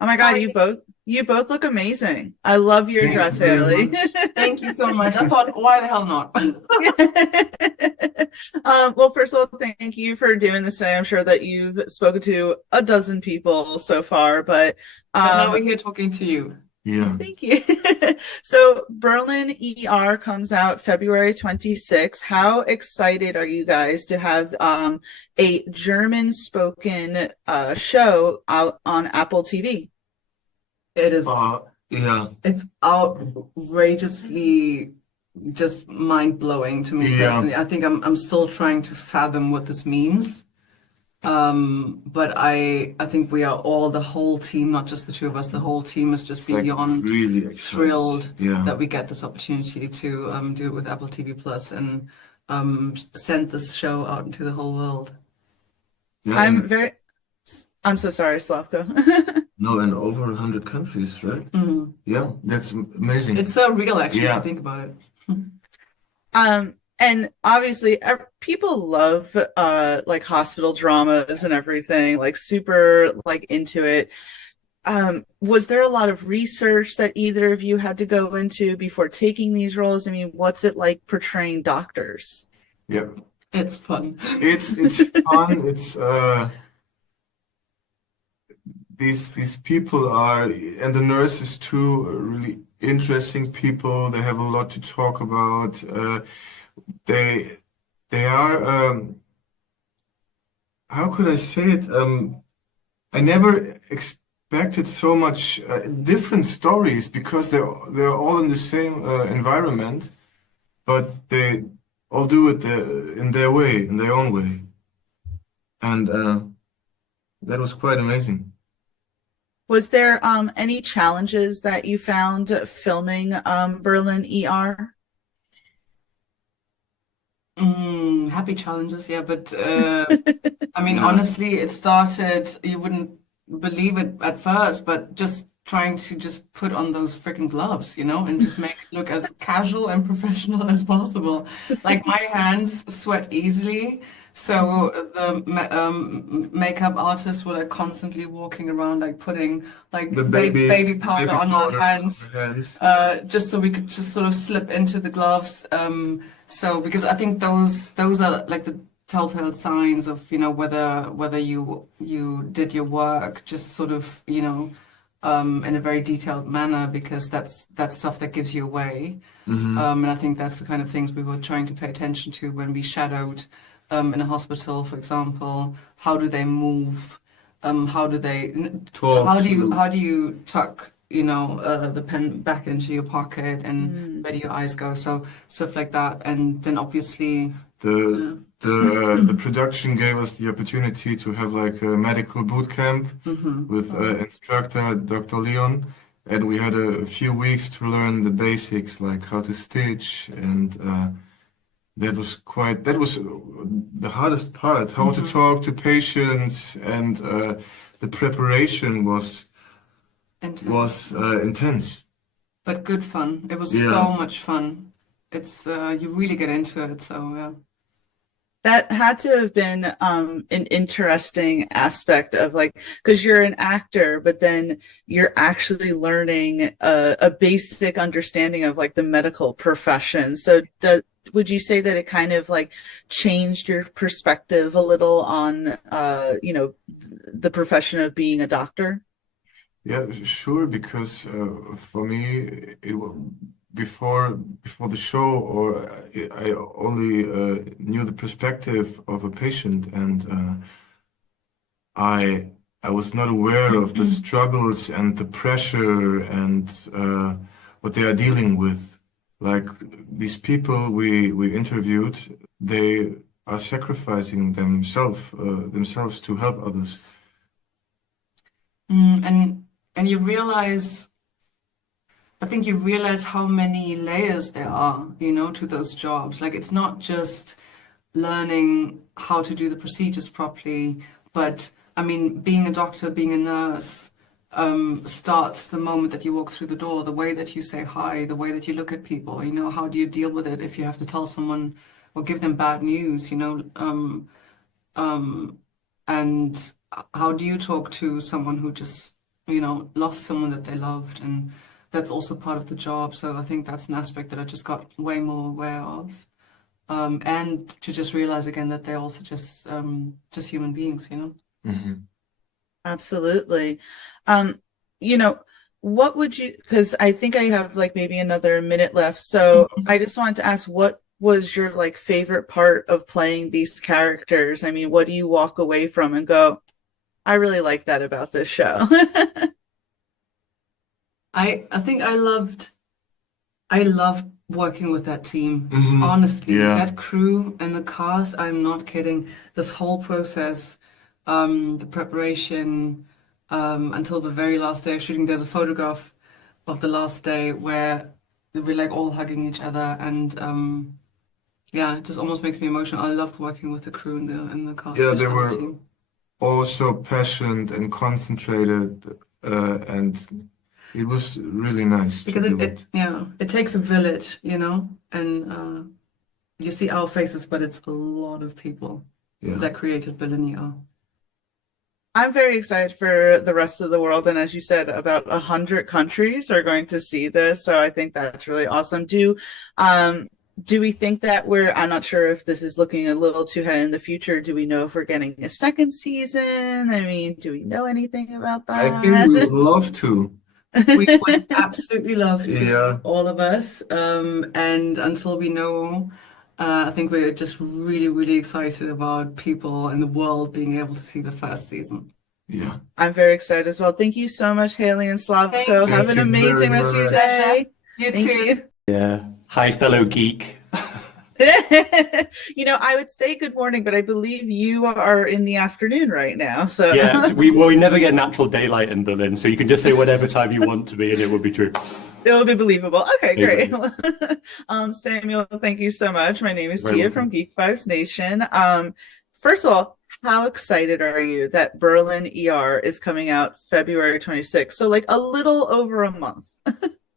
Oh my How God, are you? you both look amazing. I love your Thank dress, you very Haley. much. Thank you so much. I thought, why the hell not? Well, first of all, thank you for doing this today. I'm sure that you've spoken to a dozen people so far, but But now um, we're here talking to you. Yeah. thank you. So, Berlin ER comes out February 26th. How excited are you guys to have a German spoken show out on Apple TV? It is, Yeah. it's outrageously just mind-blowing to me Yeah. personally. I think I'm still trying to fathom what this means. But I think we are all, the whole team, not just the two of us, the whole team is just It's like beyond really excited. thrilled Yeah. that we get this opportunity to do it with Apple TV Plus and send this show out into the whole world. Yeah, I'm and very, I'm so sorry, Slavko. no, in over 100 countries, right? Mhm. Yeah, that's amazing. It's so real, actually, if you Yeah. think about it. And obviously people love like hospital dramas and everything, like super like into it. Was there a lot of research that either of you had to go into before taking these roles? I mean, what's it like portraying doctors? Yeah. It's fun. It's fun. It's these people are, and the nurses too, are really interesting people. They have a lot to talk about. They they are how could I say it? I never expected so much different stories because they're all in the same environment, but they all do it in their way, in their own way, and that was quite amazing. Was there any challenges that you found filming Berlin ER? Happy challenges, yeah, but I mean, Yeah, honestly, it started, you wouldn't believe it at first, but just trying to just put on those freaking gloves, and just make it look as casual and professional as possible. Like my hands sweat easily, so the makeup artists were like constantly walking around, like putting like the baby powder baby on our powder hands, on our hands. just so we could just sort of slip into the gloves. So because I think those are like the telltale signs of, whether you did your work just sort of, in a very detailed manner, because that's stuff that gives you away. Hmm. And I think that's the kind of things we were trying to pay attention to when we shadowed in a hospital, for example. How do they move? How do they, Talk how to do you tuck, the pen back into your pocket, and Mm. where do your eyes go? So stuff like that. And then obviously, the yeah. the production gave us the opportunity to have like a medical boot camp with Wow. instructor Dr. Leon, and we had a few weeks to learn the basics like how to stitch, and that was the hardest part, how to Hmm. talk to patients, and the preparation Intense. was intense. But good fun. It was Yeah. so much fun. It's you really get into it, so yeah. That had to have been an interesting aspect of like, because you're an actor, but then you're actually learning a basic understanding of like the medical profession. So, would you say that it kind of like changed your perspective a little on, the profession of being a doctor? Yeah, sure, because for me, before the show, or I only knew the perspective of a patient, and I was not aware of the struggles and the pressure and what they are dealing with. Like these people we interviewed, they are sacrificing themselves to help others. Mm, and you realize, I think you realize how many layers there are, to those jobs. Like it's not just learning how to do the procedures properly, but I mean, being a doctor, being a nurse, starts the moment that you walk through the door, the way that you say hi, the way that you look at people, how do you deal with it if you have to tell someone or give them bad news, um, and how do you talk to someone who just, lost someone that they loved, and that's also part of the job. So I think that's an aspect that I just got way more aware of. And to just realize again that they're also just human beings, Hmm. Absolutely. Um, you know, what would you, because I think I have like maybe another minute left. So I just wanted to ask, what was your like favorite part of playing these characters? I mean, what do you walk away from and go, I really like that about this show? I think I loved working with that team. Hmm. Honestly, Yeah. that crew and the cast, I'm not kidding. This whole process, the preparation, until the very last day of shooting, there's a photograph of the last day where we're like all hugging each other, and yeah, it just almost makes me emotional. I loved working with the crew and the cast Yeah, and they the were team. also passionate and concentrated, and it was really nice to Because do it it. yeah, it takes a village, and you see our faces, but it's a lot of people Yeah. that created Billionaire. I'm very excited for the rest of the world. And as you said, about 100 countries are going to see this. So I think that's really awesome. Um, do we think that I'm not sure if this is looking a little too ahead in the future. Do we know if we're getting a second season? I mean, do we know anything about I think we would that? love to. We would absolutely love Yeah. to, all of us. And until we know, I think we're just really, really excited about people in the world being able to see the first season. Yeah. I'm very excited as well. Thank you so much, Haley and Slavko. Thank Have Thank an you very amazing rest of your much. Pleasure. day. You Thank too. you. Yeah. Hi, fellow geek. I would say good morning, but I believe you are in the afternoon right now. So Yeah, we never get natural daylight in Berlin, so you can just say whatever time you want to be, and it would be true. it'll be believable. Okay, great. Exactly. Samuel, thank you so much. My name is Very Tia from welcome. Geek Vibes Nation. First of all, how excited are you that Berlin ER is coming out February 26th? So like a little over a month.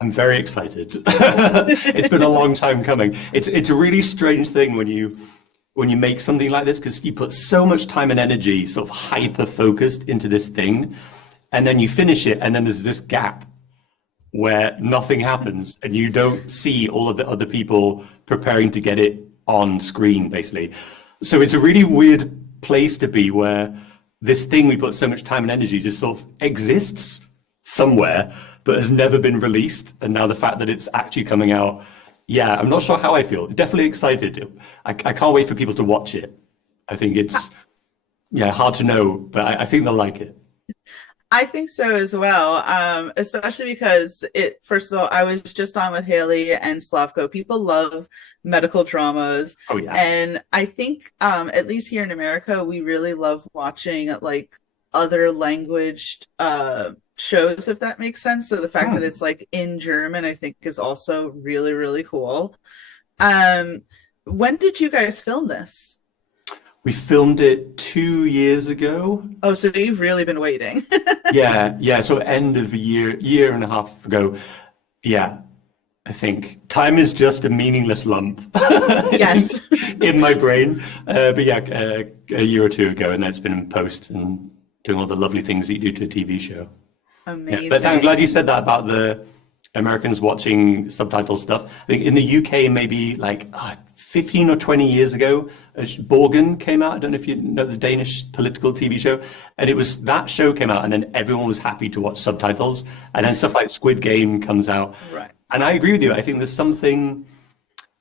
I'm very excited. It's been a long time coming. It's a really strange thing when you make something like this, because you put so much time and energy sort of hyper focused into this thing, and then you finish it, and then there's this gap where nothing happens and you don't see all of the other people preparing to get it on screen, basically. So it's a really weird place to be, where this thing we put so much time and energy just sort of exists somewhere but has never been released. And now the fact that it's actually coming out, yeah, I'm not sure how I feel. Definitely excited. I can't wait for people to watch it. I think it's, yeah, hard to know, but I think they'll like it. I think so as well, especially because first of all, I was just on with Haley and Slavko. People love medical dramas. Oh, yeah. And I think, at least here in America, we really love watching like other languaged shows, if that makes sense. So the fact that it's like in German, I think is also really, really cool. When did you guys film this? We filmed it 2 years ago. Oh, so you've really been waiting. Yeah. So end of a year and a half ago. Yeah, I think time is just a meaningless lump Yes. in my brain. But yeah, a year or two ago, and that's been in post and doing all the lovely things that you do to a TV show. Yeah, Amazing. but I'm glad you said that about the Americans watching subtitle stuff. I think in the UK, maybe like 15 or 20 years ago, Borgen came out. I don't know if you know the Danish political TV show. And it was that show came out, and then everyone was happy to watch subtitles. And then stuff like Squid Game comes out. Right. And I agree with you. I think there's something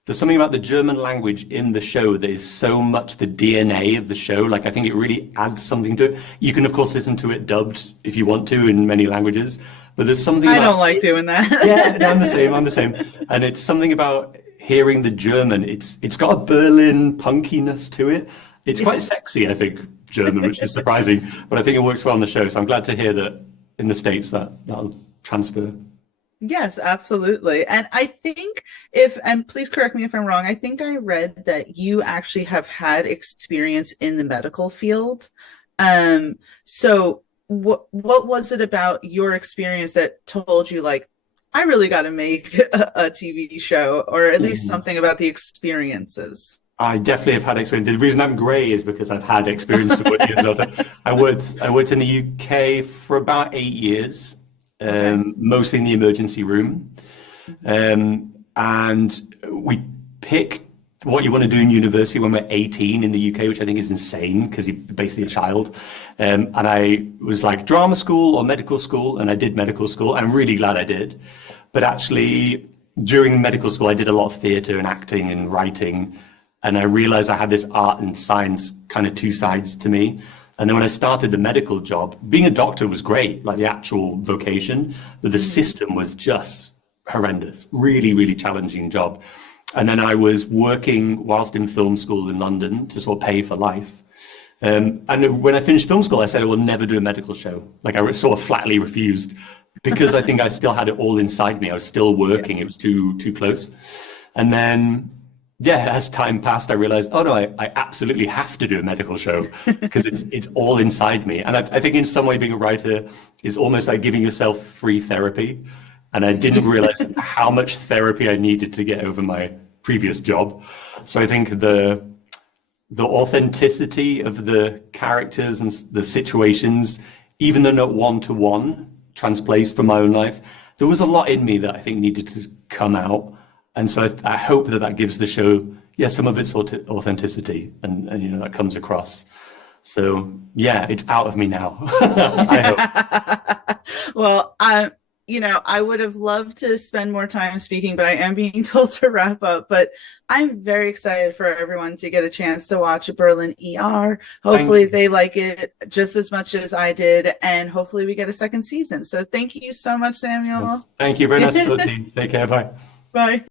about the German language in the show that is so much the DNA of the show. Like, I think it really adds something to it. You can, of course, listen to it dubbed if you want to in many languages. But there's something I about, don't like doing that. yeah, I'm the same. And it's something about hearing the German. It's got a Berlin punkiness to it. It's quite sexy, I think, German, which is surprising. But I think it works well on the show. So I'm glad to hear that in the States that'll transfer. Yes, absolutely. And I think and please correct me if I'm wrong, I think I read that you actually have had experience in the medical field. So what was it about your experience that told you like, I really got to make a TV show, or at least something about the experiences? I definitely have had experience. The reason I'm grey is because I've had experience working as an author. I worked in the UK for about 8 years, mostly in the emergency room. And we pick what you want to do in university when we're 18 in the UK, which I think is insane because you're basically a child. And I was like drama school or medical school, and I did medical school. I'm really glad I did. But actually, during medical school, I did a lot of theatre and acting and writing. And I realized I had this art and science kind of two sides to me. And then when I started the medical job, being a doctor was great, like the actual vocation, but the system was just horrendous, really, really challenging job. And then I was working whilst in film school in London to sort of pay for life. And when I finished film school, I said I will never do a medical show. Like I sort of flatly refused because I think I still had it all inside me. I was still working. It was too close. And then, yeah, as time passed, I realized, oh no, I absolutely have to do a medical show because it's all inside me. And I think in some way being a writer is almost like giving yourself free therapy. And I didn't realize how much therapy I needed to get over my previous job. So I think the authenticity of the characters and the situations, even though not one-to-one, transplaced from my own life, there was a lot in me that I think needed to come out. And so I hope that gives the show, some of its authenticity and that comes across. So yeah, it's out of me now. I hope. Well, I would have loved to spend more time speaking, but I am being told to wrap up. But I'm very excited for everyone to get a chance to watch Berlin ER. Hopefully they like it just as much as I did, and hopefully we get a second season. So thank you so much, Samuel. Yes. Thank you very much, Toti. Take care. Bye. Bye.